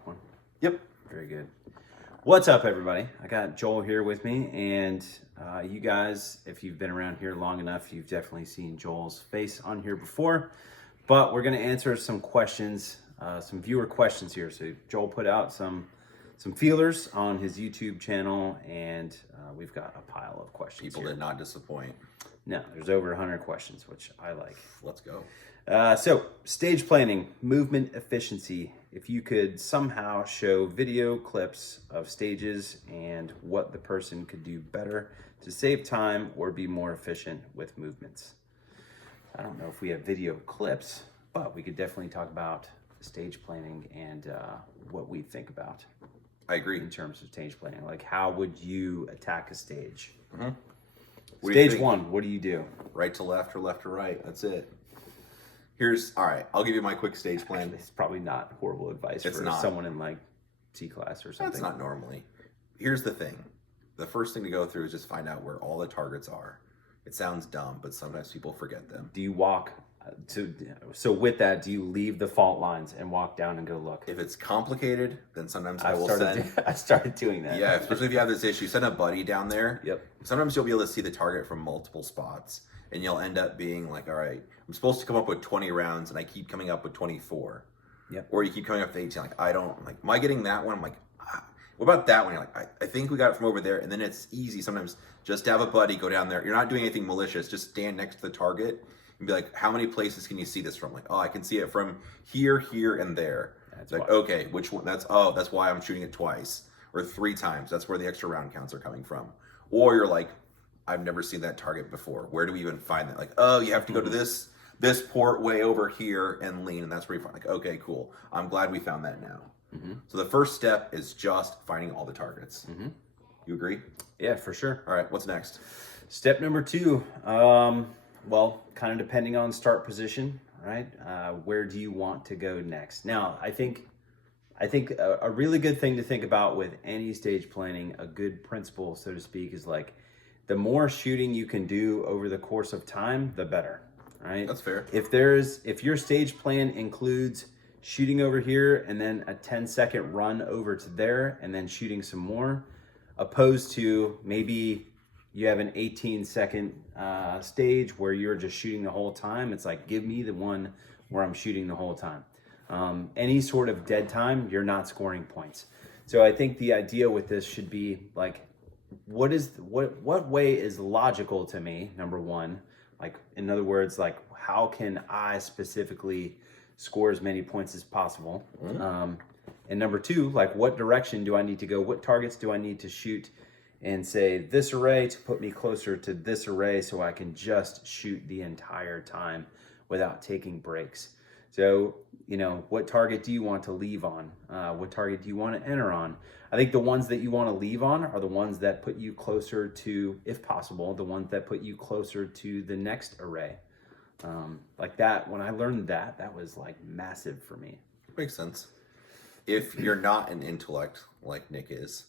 Glock one? Yep. Very good. What's up, everybody? I got Joel here with me, and you guys, if you've been around here long enough, you've definitely seen Joel's face on here before. But we're going to answer some questions, some viewer questions here. So Joel put out some feelers on his YouTube channel, and we've got a pile of questions. People here. did not disappoint. No, there's over 100 questions, which I like. Let's go. So, stage planning, movement efficiency. If you could somehow show video clips of stages and what the person could do better to save time or be more efficient with movements. I don't know if we have video clips, but we could definitely talk about stage planning and what we think about. I agree. In terms of stage planning, like how would you attack a stage? Mm-hmm. Stage one, what do you do? Right to left or left to right. That's it. All right, I'll give you my quick stage plan. It's probably not horrible advice for someone in like C class or something. That's not normally. Here's the thing. The first thing to go through is just find out where all the targets are. It sounds dumb, but sometimes people forget them. Do you walk so with that, do you leave the fault lines and walk down and go look? If it's complicated, then sometimes I started doing that. Yeah, especially if you have this issue, send a buddy down there. Yep. Sometimes you'll be able to see the target from multiple spots, and you'll end up being like, all right, I'm supposed to come up with 20 rounds, and I keep coming up with 24. Yep. Or you keep coming up with 18. Like, am I getting that one? I'm like, what about that one? You're like, I think we got it from over there. And then it's easy sometimes just to have a buddy go down there. You're not doing anything malicious. Just stand next to the target and be like, how many places can you see this from? Like, oh, I can see it from here, here, and there. It's like, okay, which one? That's why I'm shooting it twice or 3 times. That's where the extra round counts are coming from. Or you're like, I've never seen that target before. Where do we even find that? Like, oh, you have to go to this port way over here and lean, and that's where you find. Like, okay, cool. I'm glad we found that now. Mm-hmm. So the first step is just finding all the targets. Mm-hmm. You agree? Yeah, for sure. All right, what's next? Step number 2. Well, kind of depending on start position, right? Where do you want to go next? Now, I think a really good thing to think about with any stage planning, a good principle, so to speak, is like the more shooting you can do over the course of time, the better, right? That's fair. If your stage plan includes shooting over here and then a 10-second run over to there and then shooting some more, opposed to maybe you have an 18-second stage where you're just shooting the whole time. It's like, give me the one where I'm shooting the whole time. Any sort of dead time, you're not scoring points. So I think the idea with this should be like, what way is logical to me, number one? Like, in other words, like, how can I specifically score as many points as possible? Mm-hmm. And number 2, like, what direction do I need to go? What targets do I need to shoot and say this array to put me closer to this array so I can just shoot the entire time without taking breaks? So, what target do you want to leave on? What target do you want to enter on? I think the ones that you want to leave on are the ones that put you closer to, if possible, the ones that put you closer to the next array. Like that, when I learned that was like massive for me. Makes sense. If you're not an intellect like Nick is,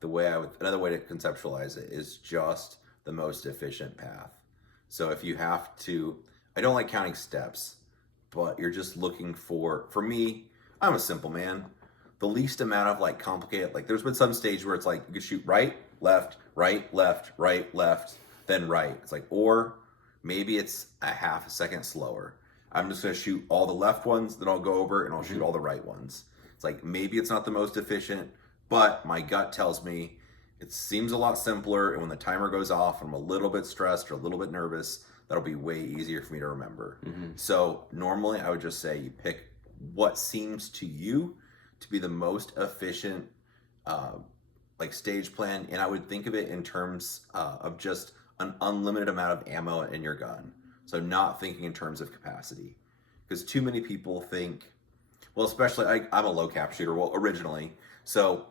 another way to conceptualize it is just the most efficient path. So if you have to, I don't like counting steps, but you're just looking for me, I'm a simple man. The least amount of like complicated, like there's been some stage where it's like you can shoot right, left, then right. It's like, or maybe it's a half a second slower. I'm just going to shoot all the left ones, then I'll go over and I'll shoot all the right ones. It's like, maybe it's not the most efficient, but my gut tells me it seems a lot simpler. And when the timer goes off, I'm a little bit stressed or a little bit nervous. That'll be way easier for me to remember. Mm-hmm. So normally I would just say you pick what seems to you to be the most efficient like stage plan. And I would think of it in terms of just an unlimited amount of ammo in your gun. So not thinking in terms of capacity. Because too many people think, well, especially I'm a low cap shooter, originally. So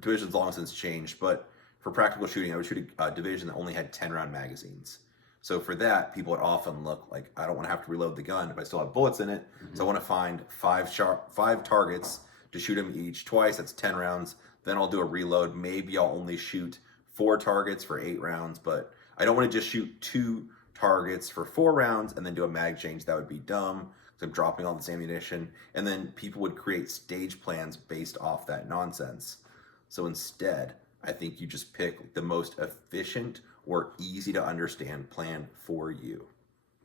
division's long since changed, but for practical shooting, I would shoot a division that only had 10 round magazines. So for that, people would often look like, I don't want to have to reload the gun if I still have bullets in it. Mm-hmm. So I want to find 5 targets to shoot them each twice. That's 10 rounds. Then I'll do a reload. Maybe I'll only shoot 4 targets for 8 rounds, but I don't want to just shoot 2 targets for 4 rounds and then do a mag change. That would be dumb. I'm dropping all this ammunition. And then people would create stage plans based off that nonsense. So instead, I think you just pick the most efficient or easy to understand plan for you.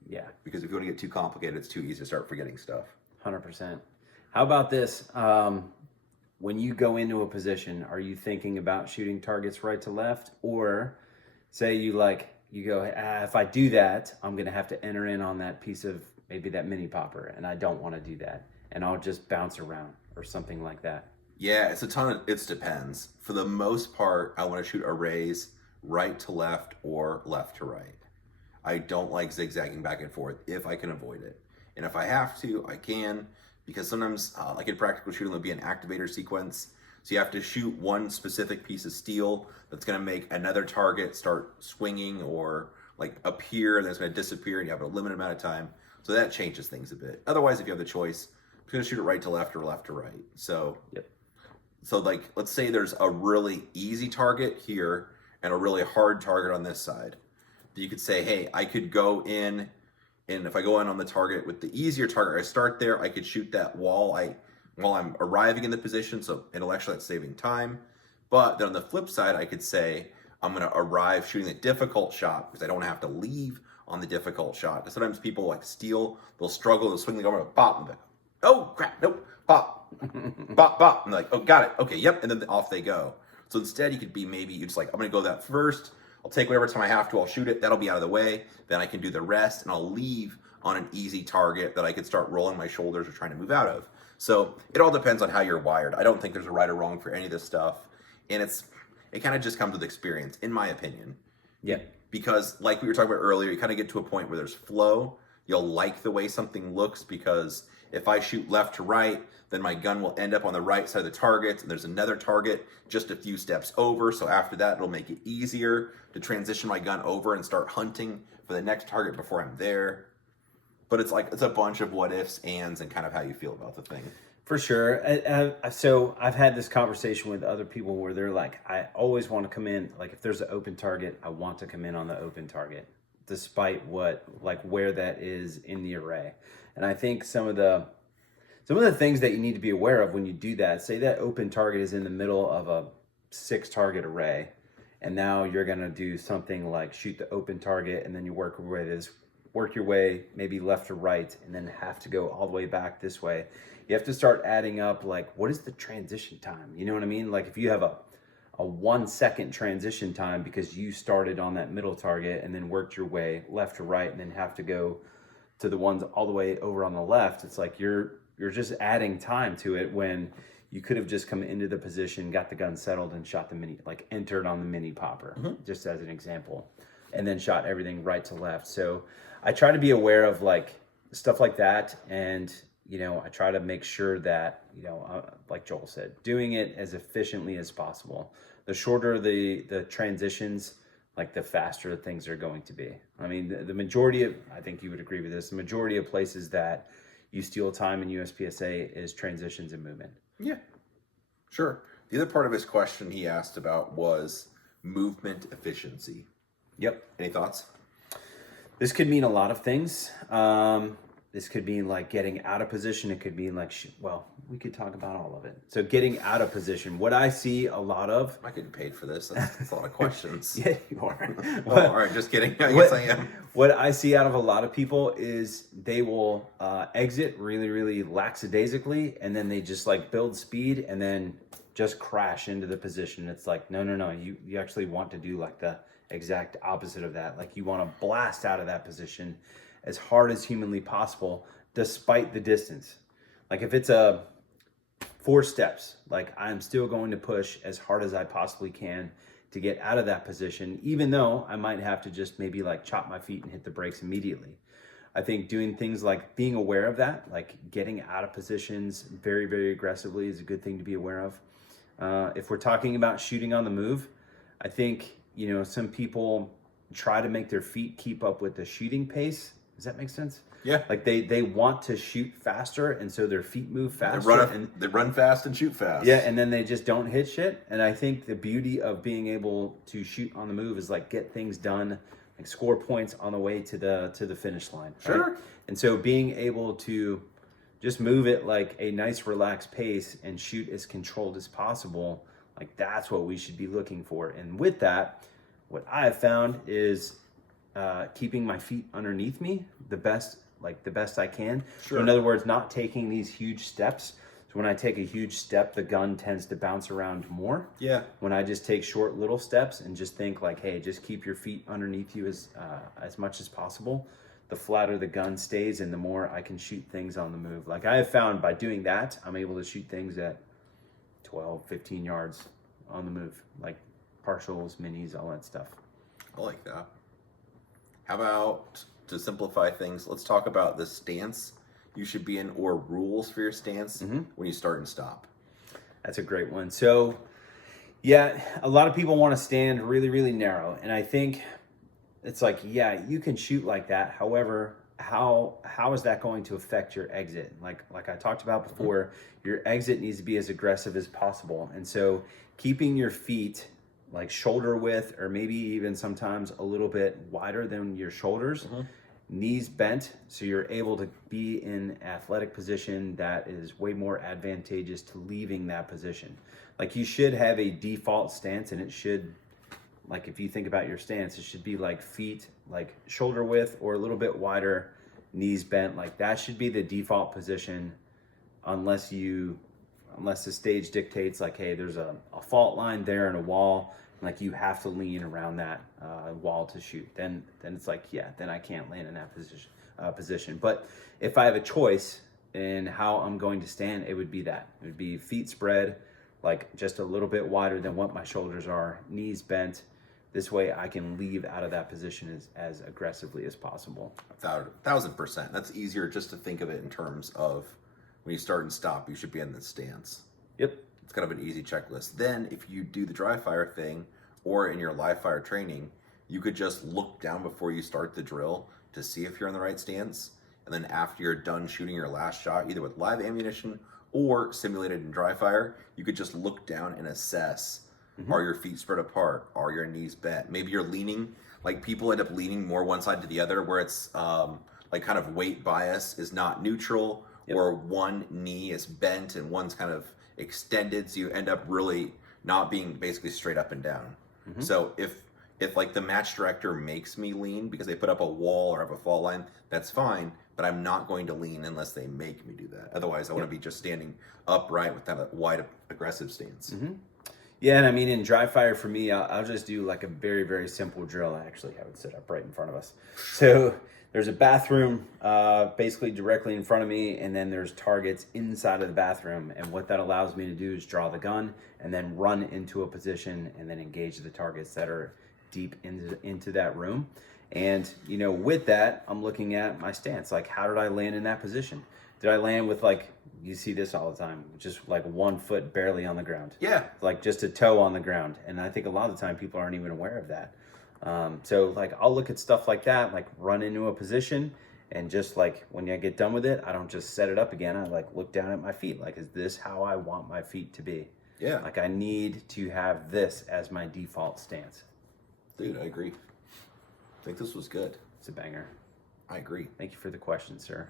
Yeah. Because if you want to get too complicated, it's too easy to start forgetting stuff. 100%. How about this? When you go into a position, are you thinking about shooting targets right to left? Or say you go, if I do that, I'm going to have to enter in on that piece of maybe that mini popper, and I don't want to do that. And I'll just bounce around or something like that. Yeah, it depends. For the most part, I want to shoot arrays right to left or left to right. I don't like zigzagging back and forth if I can avoid it. And if I have to, I can, because sometimes, like in practical shooting, there'll be an activator sequence. So you have to shoot one specific piece of steel that's going to make another target start swinging or like appear, and then it's going to disappear, and you have a limited amount of time. So that changes things a bit. Otherwise, if you have the choice, I'm going to shoot it right to left or left to right. So, yep. So like, let's say there's a really easy target here and a really hard target on this side. You could say, hey, I could go in, and if I go in on the target with the easier target, I start there, I could shoot that wall while I'm arriving in the position, so intellectually that's saving time. But then on the flip side, I could say, I'm gonna arrive shooting the difficult shot because I don't have to leave on the difficult shot. Sometimes people like steal, they'll struggle, they'll swing the gun, pop, and like, oh crap, nope, pop, pop, pop. I'm like, oh, got it, okay, yep, and then off they go. So instead, you could be maybe, you just like, I'm gonna go that first, I'll take whatever time I have to, I'll shoot it, that'll be out of the way, then I can do the rest, and I'll leave on an easy target that I could start rolling my shoulders or trying to move out of. So it all depends on how you're wired. I don't think there's a right or wrong for any of this stuff, and it kind of just comes with experience, in my opinion. Yeah. Because like we were talking about earlier, you kind of get to a point where there's flow. You'll like the way something looks, because if I shoot left to right, then my gun will end up on the right side of the target, and there's another target just a few steps over. So after that, it'll make it easier to transition my gun over and start hunting for the next target before I'm there. But it's a bunch of what ifs, ands, and kind of how you feel about the thing. For sure. So I've had this conversation with other people where they're like, I always want to come in, like if there's an open target, I want to come in on the open target, despite where that is in the array. And I think some of the things that you need to be aware of when you do that, say that open target is in the middle of a 6 target array, and now you're going to do something like shoot the open target, and then you work your way maybe left to right, and then have to go all the way back this way. You have to start adding up, like, what is the transition time? You know what I mean? Like if you have a 1 second transition time because you started on that middle target and then worked your way left to right and then have to go to the ones all the way over on the left, it's like you're just adding time to it when you could have just come into the position, got the gun settled, and shot the mini, like entered on the mini popper, just as an example, and then shot everything right to left. So I try to be aware of like stuff like that, and I try to make sure that, like Joel said, doing it as efficiently as possible. The shorter the transitions, like the faster things are going to be. I mean, the majority of, I think you would agree with this, the majority of places that you steal time in USPSA is transitions and movement. Yeah, sure. The other part of his question he asked about was movement efficiency. Yep. Any thoughts? This could mean a lot of things. This could mean like getting out of position. It could mean like, we could talk about all of it. So getting out of position. What I see a lot of... I getting paid for this. That's a lot of questions. Yeah, you are. Oh, all right, just kidding. I guess I am. What I see out of a lot of people is they will exit really, really lackadaisically, and then they just like build speed and then just crash into the position. It's like, no. You actually want to do like the exact opposite of that. Like you want to blast out of that position as hard as humanly possible, despite the distance. Like if it's 4 steps, like I'm still going to push as hard as I possibly can to get out of that position, even though I might have to just maybe like chop my feet and hit the brakes immediately. I think doing things like being aware of that, like getting out of positions very, very aggressively is a good thing to be aware of. If we're talking about shooting on the move, I think, some people try to make their feet keep up with the shooting pace. Does that make sense? Yeah. Like they want to shoot faster, and so their feet move faster. They run fast and shoot fast. Yeah, and then they just don't hit shit. And I think the beauty of being able to shoot on the move is like get things done like score points on the way to the finish line. Right? Sure. And so being able to just move it like a nice relaxed pace and shoot as controlled as possible, like that's what we should be looking for. And with that, what I have found is keeping my feet underneath me the best I can. Sure. So in other words, not taking these huge steps. So when I take a huge step, the gun tends to bounce around more. Yeah. When I just take short little steps and just think like, hey, just keep your feet underneath you as much as possible, the flatter the gun stays and the more I can shoot things on the move. Like I have found by doing that, I'm able to shoot things at 12, 15 yards on the move, like partials, minis, all that stuff. I like that. How about, to simplify things, let's talk about the stance you should be in, or rules for your stance when you start and stop. That's a great one. So yeah, a lot of people want to stand really, really narrow. And I think it's like, yeah, you can shoot like that. However, how is that going to affect your exit? Like I talked about before, your exit needs to be as aggressive as possible. And so keeping your feet like shoulder width, or maybe even sometimes a little bit wider than your shoulders, knees bent, so you're able to be in athletic position that is way more advantageous to leaving that position. Like you should have a default stance, and it should, like if you think about your stance, it should be like feet like shoulder width or a little bit wider, knees bent. Like that should be the default position, unless the stage dictates like, hey, there's a fault line there and a wall, like you have to lean around that wall to shoot. Then it's like, yeah, then I can't land in that position. But if I have a choice in how I'm going to stand, it would be that. It would be feet spread, like just a little bit wider than what my shoulders are, knees bent. This way I can leave out of that position as aggressively as possible. 1,000%. That's easier just to think of it in terms of when you start and stop, you should be in the stance. Yep. It's kind of an easy checklist. Then if you do the dry fire thing, or in your live fire training, you could just look down before you start the drill to see if you're in the right stance. And then after you're done shooting your last shot, either with live ammunition or simulated in dry fire, you could just look down and assess, are your feet spread apart? Are your knees bent? Maybe you're leaning, like people end up leaning more one side to the other, where it's like kind of weight bias is not neutral, or one knee is bent and one's kind of extended, so you end up really not being basically straight up and down. So if like the match director makes me lean because they put up a wall or have a fall line, that's fine, but I'm not going to lean unless they make me do that. Otherwise I want to be just standing upright with that wide aggressive stance. Yeah, and I mean, in dry fire for me, I'll just do like a very, very simple drill. Actually, I would set up right in front of us. So there's a bathroom basically directly in front of me, and then there's targets inside of the bathroom. And what that allows me to do is draw the gun and then run into a position and then engage the targets that are deep into that room. And, you know, with that, I'm looking at my stance. Like, how did I land in that position? Did I land with, like, you see this all the time, just like 1 foot barely on the ground? Yeah. Like just a toe on the ground. And I think a lot of the time people aren't even aware of that. So like I'll look at stuff like that, like run into a position, and just like when I get done with it, I don't just set it up again. I like look down at my feet. Like, is this how I want my feet to be? Yeah. Like I need to have this as my default stance. Dude, I agree. I think this was good. It's a banger. I agree. Thank you for the question, sir.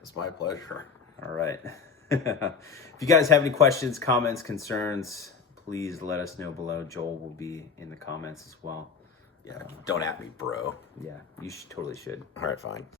It's my pleasure. All right. If you guys have any questions, comments, concerns, please let us know below. Joel will be in the comments as well. Yeah. Don't at me, bro. Yeah, you totally should. All right, fine.